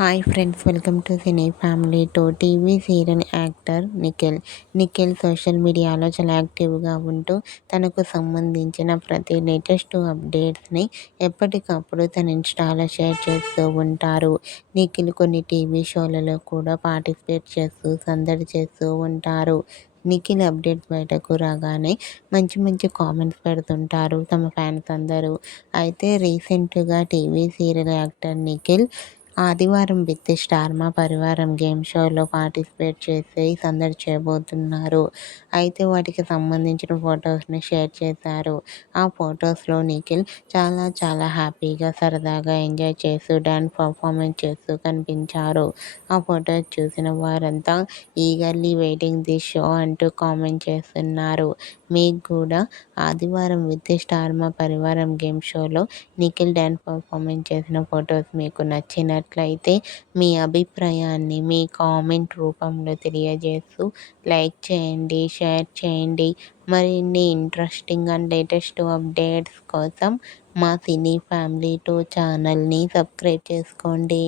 Hi friends, welcome to cine family. TV serial actor Nikhil social మీడియాలో చాలా యాక్టివ్గా ఉంటూ తనకు సంబంధించిన ప్రతి లేటెస్ట్ అప్డేట్స్ని ఎప్పటికప్పుడు తన ఇన్స్టాలో షేర్ చేస్తూ ఉంటారు. నిఖిల్ కొన్ని టీవీ షోలలో కూడా పార్టిసిపేట్ చేస్తూ సందడి చేస్తూ ఉంటారు. నిఖిల్ అప్డేట్స్ బయటకు రాగానే మంచి మంచి కామెంట్స్ పెడుతుంటారు తమ ఫ్యాన్స్ అందరూ. అయితే రీసెంట్గా టీవీ సీరియల్ యాక్టర్ నిఖిల్ ఆదివారం విత్ స్టార్ మా పరివారం గేమ్ షోలో పార్టిసిపేట్ చేసి సందడి చేయబోతున్నారు. అయితే వాటికి సంబంధించిన ఫొటోస్ని షేర్ చేశారు. ఆ ఫొటోస్లో నిఖిల్ చాలా చాలా హ్యాపీగా సరదాగా ఎంజాయ్ చేస్తూ డ్యాన్స్ పర్ఫార్మెన్స్ చేస్తూ కనిపించారు. ఆ ఫొటోస్ చూసిన వారంతా ఈగర్లీ వెయిటింగ్ దిస్ షో అంటూ కామెంట్ చేస్తున్నారు. మీకు కూడా ఆదివారం విత్ స్టార్ మా పరివారం గేమ్ షోలో నిఖిల్ డ్యాన్స్ పర్ఫార్మెన్స్ చేసిన ఫొటోస్ మీకు నచ్చినట్లయితే మీ అభిప్రాయాన్ని మీ కామెంట్ రూపంలో తెలియజేస్తూ లైక్ చేయండి, షేర్ చేయండి. మరిన్ని ఇంట్రెస్టింగ్ అండ్ లేటెస్ట్ అప్డేట్స్ కోసం మా సినీ ఫ్యామిలీ ఛానల్ని సబ్స్క్రైబ్ చేసుకోండి.